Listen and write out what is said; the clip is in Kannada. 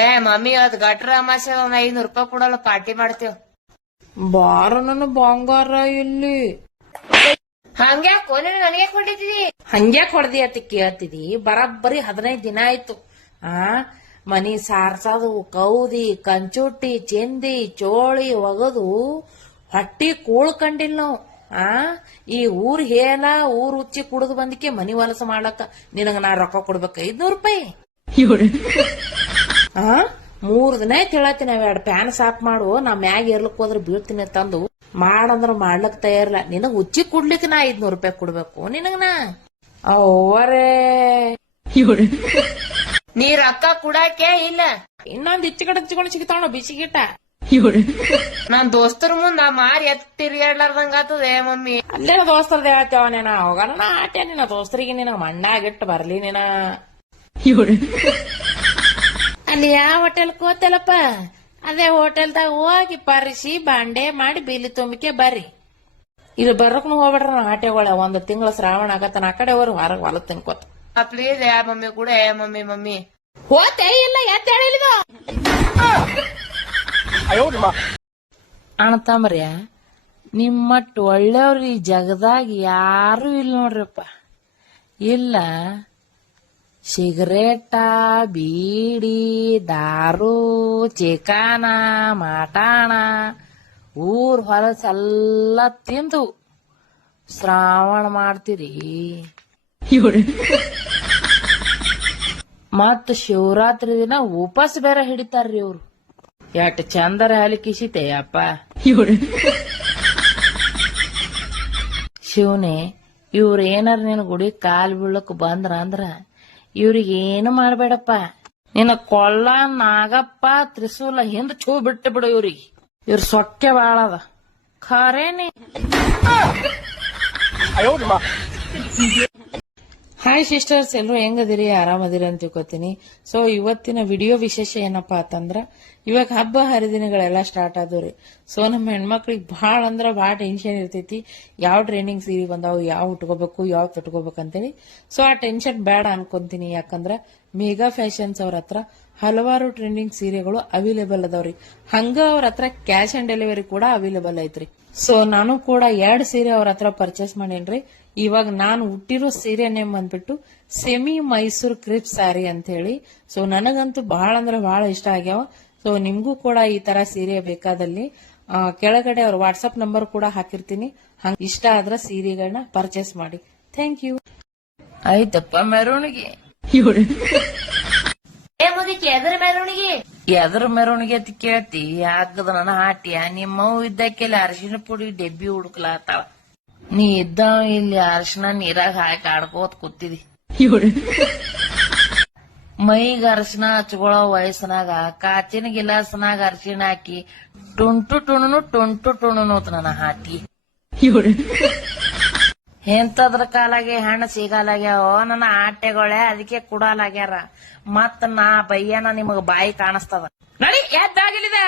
ಏ ಮಮ್ಮಿ ಅದ್ ಗಟ್ರ ಅಮಾಸೆ ಒಂದ್ ಐನೂರು ರೂಪಾಯಿ ಕೊಡಲ್ಲ ಪಾರ್ಟಿ ಮಾಡ್ತೇವ್. ಬಾರ ನನ್ನ ಬಂಗಾರ ಇಲ್ಲಿ. ಹಂಗ್ಯಾ ಕೊನೆ ನನಗೆ ಕೊಟ್ಟಿದ್ದೀವಿ ಹಂಗ್ಯಾ ಕೊಡ್ದಿ ಅತಿ ಕೇಳ್ತಿದಿ? ಬರಬ್ಬರಿ ಹದಿನೈದು ದಿನ ಆಯ್ತು. ಆ ಮನಿ ಸಾರ್ಸದು ಕೌದಿ ಕಂಚುಟ್ಟಿ ಚೆಂದಿ ಚೋಳಿ ಒಗದು ಹೊಟ್ಟಿ ಕೂಳ್ ಕಂಡಿಲ್ಲ ನಾವು. ಆ ಈ ಊರ್ ಹೇಳ ಊರ್ ಉಚ್ಚಿ ಕುಡಿದು ಬಂದಕ್ಕೆ ಮನಿ ವಲಸ ಮಾಡ್ಲಕ್ಕ ನಿನಗ ನಾ ರೊಕ್ಕ ಕೊಡ್ಬೇಕ? ಐದ್ನೂರು ರೂಪಾಯಿ. ಆ? ಮೂರ್ ದಿನ ಕೇಳತ್ತಿ ನಾವ್ ಎರಡ್ ಪ್ಯಾನ್ ಸಾಫ್ ಮಾಡು ನಾ ಮ್ಯಾಗ ಏರ್ಲಕ್ ಹೋದ್ರ ಬೀಳ್ತೀನಿ ತಂದು. ಮಾಡಂದ್ರ ಮಾಡ್ಲಕ್ ತಯಾರಿಲ್ಲ ನಿನಗ್ ಉಚ್ಚಿ ಕೊಡ್ಲಿಕ್ಕೆ ನಾ ಐದ್ನೂರು ರೂಪಾಯಿ ಕೊಡ್ಬೇಕು, ನಿನಗ ನಾ? ಅವರೇ ನೀ ರೊಕ್ಕ ಕುಡಾಕೆ ಇಲ್ಲ. ಇನ್ನೊಂದ್ ಇಚ್ಚ ಕಡೆ ಹಚ್ಕೊಂಡು ಸಿಗ್ತಾವ ಬಿಸಿಗಿಟ್ಟ ನನ್ ದೋಸ್ತರ ಮುಂದ ಮಾರಿ ಎತ್ ಆತದ ಏ ಮಮ್ಮಿ ಅಲ್ಲೇನ ದೋಸ್ತರ್ದ ಹೇಳ್ತೇವ ನೀನ ಹೋಗೋಣ ಆಟೆ, ನಿನ್ನ ದೋಸ್ತರಿಗೆ ನಿನಗ ಮಣ್ಣಾಗಿಟ್ಟು ಬರ್ಲಿ ನೀನ. ಅಲ್ಲಿ ಯಾವ ಹೋಟೆಲ್ ಕೋತಲ್ಲಪ್ಪ ಅದೇ ಹೋಟೆಲ್ದಾಗ ಹೋಗಿ ಪರಿಸಿ ಬಾಂಡೆ ಮಾಡಿ ಬೀಲಿ ತುಂಬಿಕೆ ಬರ್ರಿ. ಇದು ಬರಕ್ನು ಹೋಗ್ಬೇಡ್ರ ನಾವು ಆಟೆಗಳ ಒಂದು ತಿಂಗಳ ಶ್ರಾವಣ ಆಗತ್ತನ ಆ ಕಡೆ ಹೋರ್ ಹೊರಗೆ ಹೊಲ ತಿನ್ಕೋತ. ಪ್ಲೀಸ್ ಯಾ ಮಮ್ಮಿ ಕೂಡ ಏ ಮಮ್ಮಿ ಮಮ್ಮಿ. ಹೋತೆ ಇಲ್ಲ ಎತ್ತ ಹೇಳಿದ ಅಣ್ಣತಂಬ್ರ್ಯ ನಿಮ್ಮಟ್ಟು ಒಳ್ಳೆಯವ್ರು ಈ ಜಗದಾಗ ಯಾರು ಇಲ್ಲ ನೋಡ್ರಪ್ಪ. ಇಲ್ಲ ಸಿಗರೇಟ ಬೀಡಿ ದಾರು ಚಿಕಾನ ಮಾಟಾಣ ಊರ್ ಹೊಲಸೆಲ್ಲ ತಿಂದು ಶ್ರಾವಣ ಮಾಡ್ತೀರಿ. ಮತ್ ಶಿವರಾತ್ರಿ ದಿನ ಉಪವಾಸ ಬೇರೆ ಹಿಡಿತಾರ್ರಿ ಇವ್ರು. ಎಟ್ ಚಂದರ ಹಲಿಕಿಸಿತೆ ಅಪ್ಪ. ಶಿವನೇ ಇವ್ರ ಏನಾರ ನಿನ್ ಗುಡಿ ಕಾಲ್ ಬೀಳಕ್ ಬಂದ್ರ ಅಂದ್ರ ಇವ್ರಿಗೆ ಏನು ಮಾಡ್ಬೇಡಪ್ಪ ನಿನ್ನ ಕೊಳ್ಳ ನಾಗಪ್ಪ ತ್ರಿಶೂಲ ಹಿಂದ್ ಚೂ ಬಿಟ್ಟು ಬಿಡು ಇವ್ರಿಗೆ ಇವ್ರ ಸೊಕ್ಕೆ ಬಾಳದ ಖರೇನೆ ಹಾಯ್ ಸಿಸ್ಟರ್ಸ್ ಎಲ್ಲರೂ ಹೆಂಗದಿರಿ? ಆರಾಮದಿರಿ ಅಂತ ತಿಳ್ಕೊತೀನಿ. ಸೊ ಇವತ್ತಿನ ವಿಡಿಯೋ ವಿಶೇಷ ಏನಪ್ಪಾ ಅಂತಂದ್ರ, ಇವಾಗ ಹಬ್ಬ ಹರಿದಿನಗಳೆಲ್ಲ ಸ್ಟಾರ್ಟ್ ಆದವ್ರಿ. ಸೊ ನಮ್ಮ ಹೆಣ್ಮಕ್ಳಿಗೆ ಭಾಳ ಅಂದ್ರ ಭಾಳ ಟೆನ್ಷನ್ ಇರ್ತೈತಿ. ಯಾವ ಟ್ರೈನಿಂಗ್ ಸೀರೆ ಬಂದಾವು, ಯಾವ ಉಟ್ಕೋಬೇಕು, ಯಾವ ತೊಟ್ಕೋಬೇಕು ಅಂತೇಳಿ. ಸೊ ಆ ಟೆನ್ಷನ್ ಬೇಡ ಅನ್ಕೊಂತೀನಿ. ಯಾಕಂದ್ರ ಮೇಗಾ ಫ್ಯಾಷನ್ಸ್ ಅವ್ರ ಹತ್ರ ಹಲವಾರು ಟ್ರೆಂಡಿಂಗ್ ಸೀರೆಗಳು ಅವೈಲೇಬಲ್ ಅದಾವ್ರಿ. ಹಂಗ ಅವ್ರ ಹತ್ರ ಕ್ಯಾಶ್ ಆನ್ ಡೆಲಿವರಿ ಕೂಡ ಅವೈಲೇಬಲ್ ಐತ್ರಿ. ಸೊ ನಾನು ಕೂಡ ಎರಡ್ ಸೀರೆ ಅವ್ರ ಹತ್ರ ಪರ್ಚೇಸ್ ಮಾಡೇನ್ರಿ. ಇವಾಗ ನಾನು ಹುಟ್ಟಿರೋ ಸೀರೆ ನೇಮ್ ಬಂದ್ಬಿಟ್ಟು ಸೆಮಿ ಮೈಸೂರ್ ಕ್ರಿಪ್ ಸ್ಯಾರಿ ಅಂತ ಹೇಳಿ ಸೊ ನನಗಂತೂ ಬಹಳ ಅಂದ್ರೆ ಬಹಳ ಇಷ್ಟ ಆಗ್ಯಾವ. ಸೊ ನಿಮ್ಗೂ ಕೂಡ ಈ ತರ ಸೀರೆ ಬೇಕಾದಲ್ಲಿ ಆ, ಕೆಳಗಡೆ ಅವ್ರ ವಾಟ್ಸ್ಆಪ್ ನಂಬರ್ ಕೂಡ ಹಾಕಿರ್ತೀನಿ. ಹಂಗ ಇಷ್ಟ ಆದ್ರ ಸೀರೆಗಳನ್ನ ಪರ್ಚೇಸ್ ಮಾಡಿ. ಥ್ಯಾಂಕ್ ಯು ಆಯ್ತಪ್ಪ ಮೆರವಣಿಗೆ. ಎದ್ರ ಮೆರವಣಿಗೆ? ಎದರ ಮೆರವಣಿಗೆ ಅಂತ ಕೇಳ್ತಿ. ಯಾಕದ ನನ್ನ ಹಾಟ್ಯ? ನಿಮ್ಮವ್ ಇದ್ದಕ್ಕೆಲ್ಲ ಅರಿಶಿನ ಪುಡಿ ಡೆಬ್ಬಿ ಹುಡುಕ್ಲಾತಾಳ ನೀ ಇದ್ದ ಇಲ್ಲಿ ಅರ್ಶನ ನೀರಾಗ ಹಾಕಿ ಆಡ್ಕೋತ ಕೂತಿದಿ. ಮೈಗ ಅರ್ಶನ ಹಚ್ಕೊಳ್ಳೋ ವಯಸ್ಸಿನಾಗ ಕಾಚಿನ ಗಿಲಾಸ್ನಾಗ ಅರ್ಶಿಣ ಹಾಕಿ ಟುಂಟು ಟುಣುನು ಟುಂಟು ಟುಣುನು ನನ್ನ ಹಾಟಿ ಎಂತದ್ರ ಕಾಲಾಗೆ ಹಣ್ಣು ಸಿಗಲಾಗ್ಯಾವ ನನ್ನ ಆಟೆಗಳೇ ಅದಕ್ಕೆ ಕುಡಲಾಗ್ಯಾರ. ಮತ್ತ ನಾ ಬಯ್ಯನ ನಿಮಗ ಬಾಯಿ ಕಾಣಿಸ್ತದ. ನಡಿ ಎದ್ದಾಗಿಲಿದ